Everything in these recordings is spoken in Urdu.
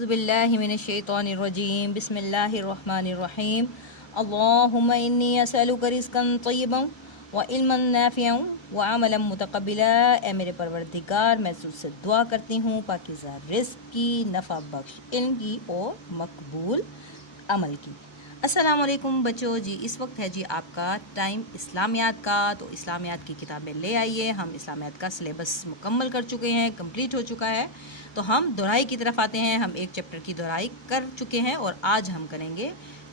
أعوذ بالله من الشيطان الرجيم بسم الله الرحمن الرحيم اللهم إني أسألك رزقا طيبا وعلما نافعا وعملا متقبلا۔ اے میرے پروردگار میں تجھ سے دعا کرتی ہوں پاکیزہ رزق کی، نفع بخش علم کی اور مقبول عمل کی۔ السلام علیکم بچوں، جی اس وقت ہے جی آپ کا ٹائم اسلامیات کا، تو اسلامیات کی کتابیں لے آئیے۔ ہم اسلامیات کا سلیبس مکمل کر چکے ہیں، کمپلیٹ ہو چکا ہے، تو ہم دہرائی کی طرف آتے ہیں۔ ہم ایک چیپٹر کی دہرائی کر چکے ہیں اور آج ہم کریں گے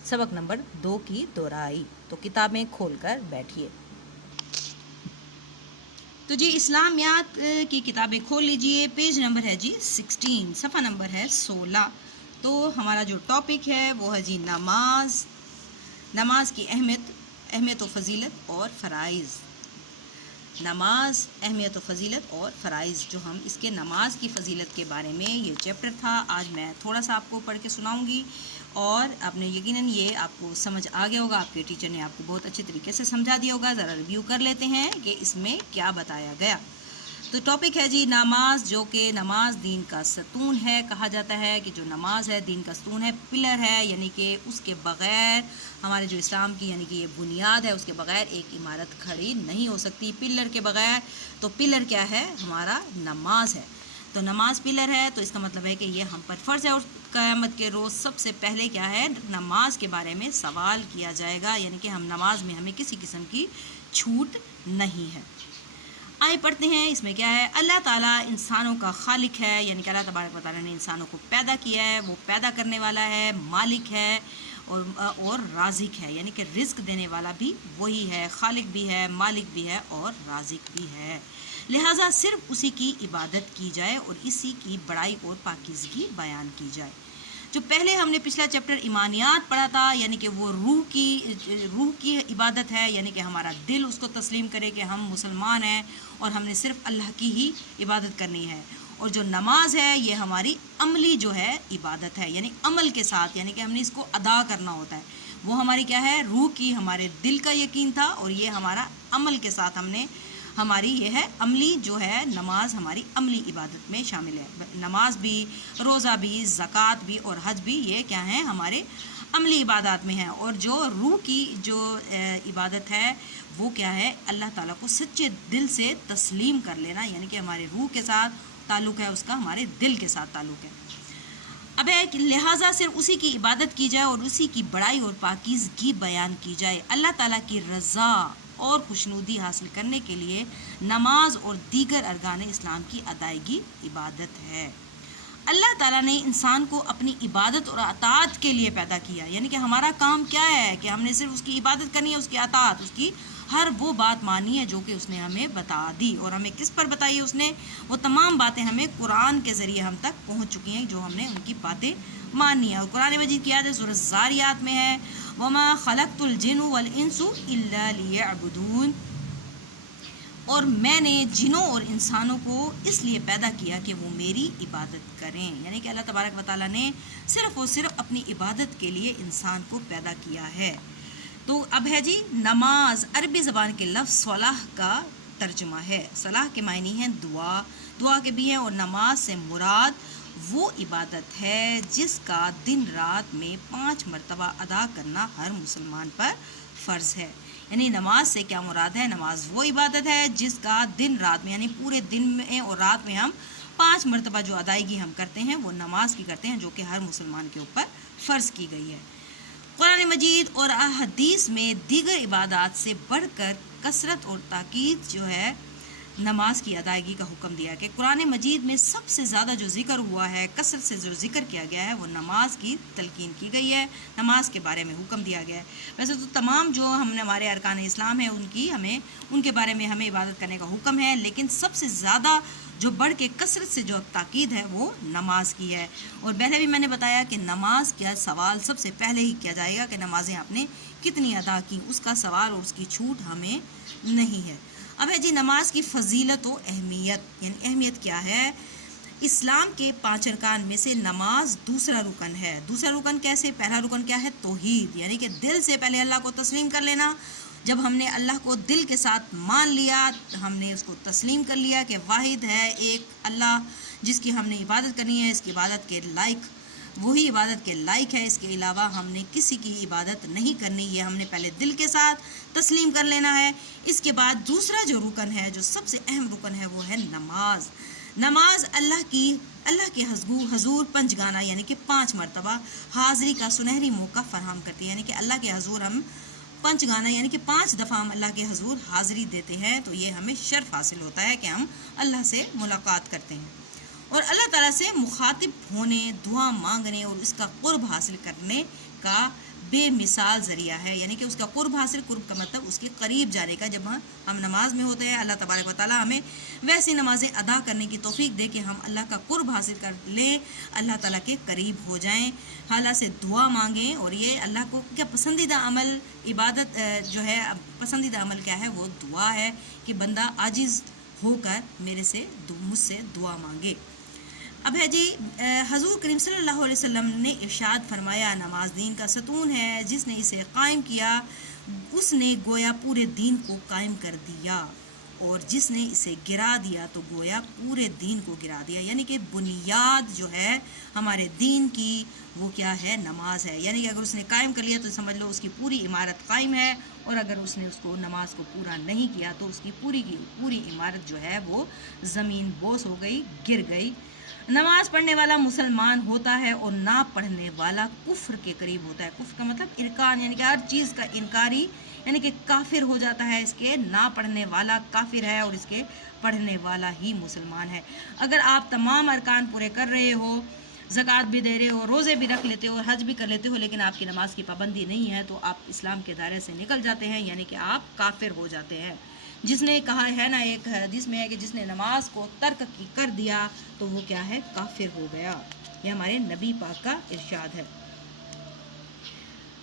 سبق نمبر 2 کی دہرائی۔ تو کتابیں کھول کر بیٹھیے۔ تو جی اسلامیات کی کتابیں کھول لیجئے، پیج نمبر ہے جی 16، صفحہ نمبر ہے 16۔ تو ہمارا جو ٹاپک ہے وہ ہے جی نماز کی اہمیت و فضیلت اور فرائض۔ نماز، اہمیت و فضیلت اور فرائض، جو ہم اس کے نماز کی فضیلت کے بارے میں یہ چیپٹر تھا۔ آج میں تھوڑا سا آپ کو پڑھ کے سناؤں گی اور آپ نے یقیناً یہ آپ کو سمجھ آ گیا ہوگا، آپ کے ٹیچر نے آپ کو بہت اچھے طریقے سے سمجھا دیا ہوگا۔ ذرا ریویو کر لیتے ہیں کہ اس میں کیا بتایا گیا۔ تو ٹاپک ہے جی نماز، جو کہ نماز دین کا ستون ہے۔ کہا جاتا ہے کہ جو نماز ہے دین کا ستون ہے، پلر ہے، یعنی کہ اس کے بغیر ہمارے جو اسلام کی یعنی کہ یہ بنیاد ہے، اس کے بغیر ایک عمارت کھڑی نہیں ہو سکتی، پلر کے بغیر۔ تو پلر کیا ہے؟ ہمارا نماز ہے۔ تو نماز پلر ہے، تو اس کا مطلب ہے کہ یہ ہم پر فرض ہے، اور قیامت کے روز سب سے پہلے کیا ہے؟ نماز کے بارے میں سوال کیا جائے گا، یعنی کہ ہم نماز میں ہمیں کسی قسم کی چھوٹ نہیں ہے۔ آئے پڑھتے ہیں، اس میں کیا ہے؟ اللہ تعالیٰ انسانوں کا خالق ہے، یعنی کہ اللہ تبارک و تعالیٰ نے انسانوں کو پیدا کیا ہے، وہ پیدا کرنے والا ہے، مالک ہے اور رازق ہے، یعنی کہ رزق دینے والا بھی وہی ہے، خالق بھی ہے، مالک بھی ہے اور رازق بھی ہے۔ لہٰذا صرف اسی کی عبادت کی جائے اور اسی کی بڑائی اور پاکیزگی بیان کی جائے۔ جو پہلے ہم نے پچھلا چیپٹر ایمانیات پڑھا تھا، یعنی کہ وہ روح کی عبادت ہے، یعنی کہ ہمارا دل اس کو تسلیم کرے کہ ہم مسلمان ہیں اور ہم نے صرف اللہ کی ہی عبادت کرنی ہے۔ اور جو نماز ہے یہ ہماری عملی جو ہے عبادت ہے، یعنی عمل کے ساتھ، یعنی کہ ہم نے اس کو ادا کرنا ہوتا ہے۔ وہ ہماری کیا ہے؟ روح کی، ہمارے دل کا یقین تھا، اور یہ ہمارا عمل کے ساتھ ہم نے ہماری یہ ہے عملی جو ہے نماز ہماری عملی عبادت میں شامل ہے۔ نماز بھی، روزہ بھی، زکوٰۃ بھی اور حج بھی یہ کیا ہیں؟ ہمارے عملی عبادات میں ہیں۔ اور جو روح کی جو عبادت ہے وہ کیا ہے؟ اللہ تعالیٰ کو سچے دل سے تسلیم کر لینا، یعنی کہ ہمارے روح کے ساتھ تعلق ہے اس کا، ہمارے دل کے ساتھ تعلق ہے۔ اب ہے کہ لہٰذا صرف اسی کی عبادت کی جائے اور اسی کی بڑائی اور پاکیزگی بیان کی جائے۔ اللہ تعالیٰ کی رضا اور خوشنودی حاصل کرنے کے لیے نماز اور دیگر ارکان اسلام کی ادائیگی عبادت ہے۔ اللہ تعالیٰ نے انسان کو اپنی عبادت اور اطاعت کے لیے پیدا کیا، یعنی کہ ہمارا کام کیا ہے؟ کہ ہم نے صرف اس کی عبادت کرنی ہے، اس کی اطاعت، اس کی ہر وہ بات مانی ہے جو کہ اس نے ہمیں بتا دی۔ اور ہمیں کس پر بتائی ہے اس نے؟ وہ تمام باتیں ہمیں قرآن کے ذریعے ہم تک پہنچ چکی ہیں، جو ہم نے ان کی باتیں مانی ہیں۔ اور قرآن مجید کی آیت سورۃ الذاریات میں ہے، وَمَا خَلَقْتُ الْجِنَّ وَالْإِنسَ إِلَّا لِيَعْبُدُونِ، اور میں نے جنوں اور انسانوں کو اس لیے پیدا کیا کہ وہ میری عبادت کریں، یعنی کہ اللہ تبارک و تعالیٰ نے صرف اور صرف اپنی عبادت کے لیے انسان کو پیدا کیا ہے۔ تو اب ہے جی نماز، عربی زبان کے لفظ صلاح کا ترجمہ ہے۔ صلاح کے معنی ہیں دعا کے بھی ہیں، اور نماز سے مراد وہ عبادت ہے جس کا دن رات میں 5 مرتبہ ادا کرنا ہر مسلمان پر فرض ہے۔ یعنی نماز سے کیا مراد ہے؟ نماز وہ عبادت ہے جس کا دن رات میں، یعنی پورے دن میں اور رات میں ہم 5 مرتبہ جو ادائیگی ہم کرتے ہیں وہ نماز کی کرتے ہیں، جو کہ ہر مسلمان کے اوپر فرض کی گئی ہے۔ قرآن مجید اور احادیث میں دیگر عبادات سے بڑھ کر کثرت اور تاکید جو ہے نماز کی ادائیگی کا حکم دیا کہ قرآن مجید میں سب سے زیادہ جو ذکر ہوا ہے، کثرت سے جو ذکر کیا گیا ہے، وہ نماز کی تلقین کی گئی ہے، نماز کے بارے میں حکم دیا گیا ہے۔ ویسے تو تمام جو ہمارے ارکان اسلام ہیں ان کے بارے میں ہمیں عبادت کرنے کا حکم ہے، لیکن سب سے زیادہ جو بڑھ کے کثرت سے جو تاکید ہے وہ نماز کی ہے۔ اور پہلے بھی میں نے بتایا کہ نماز کا سوال سب سے پہلے ہی کیا جائے گا کہ نمازیں آپ نے کتنی ادا کی، اس کا سوال اور اس کی چھوٹ ہمیں نہیں ہے۔ اب ہے جی نماز کی فضیلت و اہمیت، یعنی اہمیت کیا ہے؟ اسلام کے 5 ارکان میں سے نماز دوسرا رکن ہے۔ دوسرا رکن کیسے؟ پہلا رکن کیا ہے؟ توحید، یعنی کہ دل سے پہلے اللہ کو تسلیم کر لینا۔ جب ہم نے اللہ کو دل کے ساتھ مان لیا، ہم نے اس کو تسلیم کر لیا کہ واحد ہے ایک اللہ جس کی ہم نے عبادت کرنی ہے، اس کی عبادت کے لائق وہی عبادت کے لائق ہے، اس کے علاوہ ہم نے کسی کی عبادت نہیں کرنی، یہ ہم نے پہلے دل کے ساتھ تسلیم کر لینا ہے۔ اس کے بعد دوسرا جو رکن ہے، جو سب سے اہم رکن ہے، وہ ہے نماز۔ نماز اللہ کے حضور پنجگانہ یعنی کہ 5 مرتبہ حاضری کا سنہری موقع فراہم کرتی ہے، یعنی کہ اللہ کے حضور ہم پنجگانہ یعنی کہ 5 دفعہ ہم اللہ کے حضور حاضری دیتے ہیں، تو یہ ہمیں شرف حاصل ہوتا ہے کہ ہم اللہ سے ملاقات کرتے ہیں اور اللہ تعالیٰ سے مخاطب ہونے، دعا مانگنے اور اس کا قرب حاصل کرنے کا بے مثال ذریعہ ہے، یعنی کہ اس کا قرب حاصل، قرب کا مطلب اس کے قریب جانے کا۔ جب ہم نماز میں ہوتے ہیں، اللہ تبارک و تعالیٰ ہمیں ویسی نمازیں ادا کرنے کی توفیق دے کہ ہم اللہ کا قرب حاصل کر لیں، اللہ تعالیٰ کے قریب ہو جائیں، اللہ سے دعا مانگیں۔ اور یہ اللہ کو کیا پسندیدہ عمل، عبادت جو ہے پسندیدہ عمل کیا ہے، وہ دعا ہے کہ بندہ عاجز ہو کر مجھ سے دعا مانگے۔ اب ہے جی، حضور کریم صلی اللہ علیہ وسلم نے ارشاد فرمایا، نماز دین کا ستون ہے، جس نے اسے قائم کیا اس نے گویا پورے دین کو قائم کر دیا، اور جس نے اسے گرا دیا تو گویا پورے دین کو گرا دیا۔ یعنی کہ بنیاد جو ہے ہمارے دین کی وہ کیا ہے، نماز ہے۔ یعنی کہ اگر اس نے قائم کر لیا تو سمجھ لو اس کی پوری عمارت قائم ہے، اور اگر اس نے اس کو نماز کو پورا نہیں کیا تو اس کی پوری عمارت جو ہے وہ زمین بوس ہو گئی، گر گئی۔ نماز پڑھنے والا مسلمان ہوتا ہے اور نہ پڑھنے والا کفر کے قریب ہوتا ہے۔ کفر کا مطلب ارکان، یعنی کہ ہر چیز کا انکاری، یعنی کہ کافر ہو جاتا ہے۔ اس کے نہ پڑھنے والا کافر ہے اور اس کے پڑھنے والا ہی مسلمان ہے۔ اگر آپ تمام ارکان پورے کر رہے ہو، زکوٰۃ بھی دے رہے ہو، روزے بھی رکھ لیتے ہو، حج بھی کر لیتے ہو، لیکن آپ کی نماز کی پابندی نہیں ہے، تو آپ اسلام کے دائرے سے نکل جاتے ہیں، یعنی کہ آپ کافر ہو جاتے ہیں۔ جس نے کہا ہے نا، ایک حدیث میں ہے کہ جس نے نماز کو ترک کر دیا تو وہ کیا ہے، کافر ہو گیا۔ یہ ہمارے نبی پاک کا ارشاد ہے۔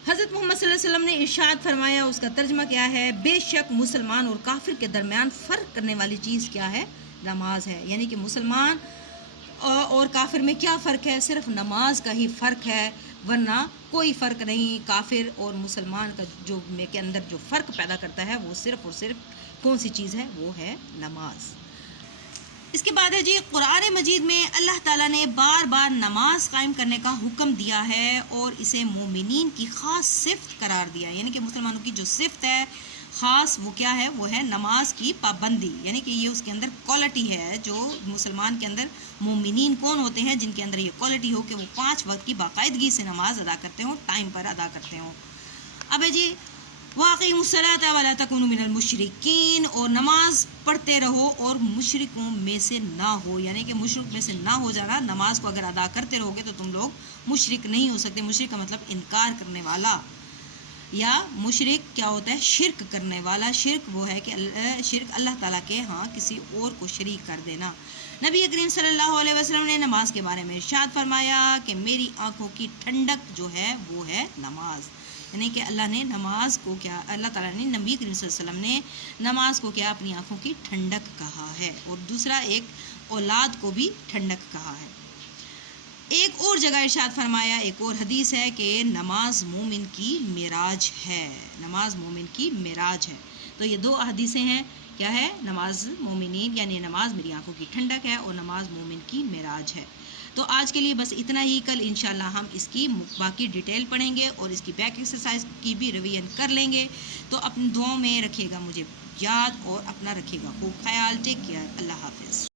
حضرت محمد صلی اللہ علیہ وسلم نے ارشاد فرمایا، اس کا ترجمہ کیا ہے، بے شک مسلمان اور کافر کے درمیان فرق کرنے والی چیز کیا ہے، نماز ہے۔ یعنی کہ مسلمان اور کافر میں کیا فرق ہے، صرف نماز کا ہی فرق ہے، ورنہ کوئی فرق نہیں۔ کافر اور مسلمان کا جو کے اندر جو فرق پیدا کرتا ہے وہ صرف اور صرف کون سی چیز ہے، وہ ہے نماز۔ اس کے بعد ہے جی، قرآن مجید میں اللہ تعالیٰ نے بار بار نماز قائم کرنے کا حکم دیا ہے اور اسے مومنین کی خاص صفت قرار دیا، یعنی کہ مسلمانوں کی جو صفت ہے خاص، وہ کیا ہے، وہ ہے نماز کی پابندی۔ یعنی کہ یہ اس کے اندر کوالٹی ہے، جو مسلمان کے اندر مومنین کون ہوتے ہیں، جن کے اندر یہ کوالٹی ہو کہ وہ 5 وقت کی باقاعدگی سے نماز ادا کرتے ہوں، ٹائم پر ادا کرتے ہوں۔ اب ہے جی، وَأَقِیمُوا الصَّلَاةَ وَلَا تَکُونُوا مِنَ الْمُشْرِکِینَ، اور نماز پڑھتے رہو اور مشرکوں میں سے نہ ہو، یعنی کہ مشرک میں سے نہ ہو جانا۔ نماز کو اگر ادا کرتے رہو گے تو تم لوگ مشرک نہیں ہو سکتے۔ مشرک کا مطلب انکار کرنے والا، یا مشرک کیا ہوتا ہے، شرک کرنے والا۔ شرک وہ ہے کہ شرک اللہ تعالیٰ کے ہاں کسی اور کو شریک کر دینا۔ نبی کریم صلی اللہ علیہ وسلم نے نماز کے بارے میں ارشاد فرمایا کہ میری آنکھوں کی ٹھنڈک جو ہے وہ ہے نماز۔ یعنی کہ اللہ نے نماز کو کیا، اللہ تعالیٰ نے نبی کریم صلی اللہ علیہ وسلم نے نماز کو کیا، اپنی آنکھوں کی ٹھنڈک کہا ہے، اور دوسرا ایک اولاد کو بھی ٹھنڈک کہا ہے۔ ایک اور جگہ ارشاد فرمایا، ایک اور حدیث ہے کہ نماز مومن کی معراج ہے، نماز مومن کی معراج ہے۔ تو یہ 2 حدیثیں ہیں، کیا ہے، نماز مومنین یعنی نماز میری آنکھوں کی ٹھنڈک ہے، اور نماز مومن کی معراج ہے۔ تو آج کے لیے بس اتنا ہی، کل انشاءاللہ ہم اس کی باقی ڈیٹیل پڑھیں گے اور اس کی بیک ایکسرسائز کی بھی ریویژن کر لیں گے۔ تو اپنی دعاؤں میں رکھیے گا مجھے یاد، اور اپنا رکھیے گا خوب خیال۔ ٹیک کیئر، اللہ حافظ۔